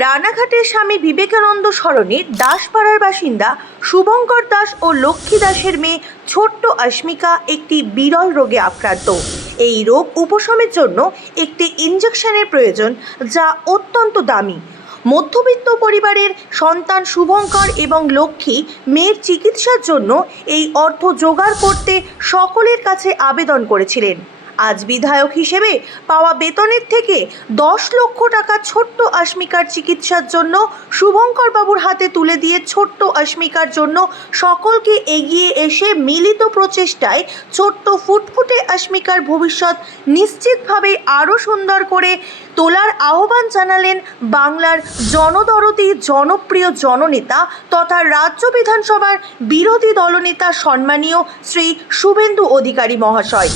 রানাঘাটের স্বামী বিবেকানন্দ সরণির দাসপাড়ার বাসিন্দা শুভঙ্কর দাস ও লক্ষ্মী দাসের মেয়ে ছোট্ট অস্মিকা একটি বিরল রোগে আক্রান্ত। এই রোগ উপশমের জন্য একটি ইনজেকশনের প্রয়োজন, যা অত্যন্ত দামি। মধ্যবিত্ত পরিবারের সন্তান শুভঙ্কর এবং লক্ষ্মী মেয়ের চিকিৎসার জন্য এই অর্থ জোগাড় করতে সকলের কাছে আবেদন করেছিলেন। আজ বিধায়ক হিসেবে পাওয়া বেতনের থেকে 10 লক্ষ টাকা ছোট্ট অস্মিকার চিকিৎসার জন্য শুভঙ্কর বাবুর হাতে তুলে দিয়ে ছোট্ট অস্মিকার জন্য সকলকে এগিয়ে এসে মিলিত প্রচেষ্টায় ছোট্ট ফুটফুটে অস্মিকার ভবিষ্যৎ নিশ্চিতভাবে আরও সুন্দর করে তোলার আহ্বান জানালেন বাংলার জনদরদী জনপ্রিয় জননেতা তথা রাজ্য বিধানসভার বিরোধী দলনেতা সম্মানীয় শ্রী শুভেন্দু অধিকারী মহাশয়।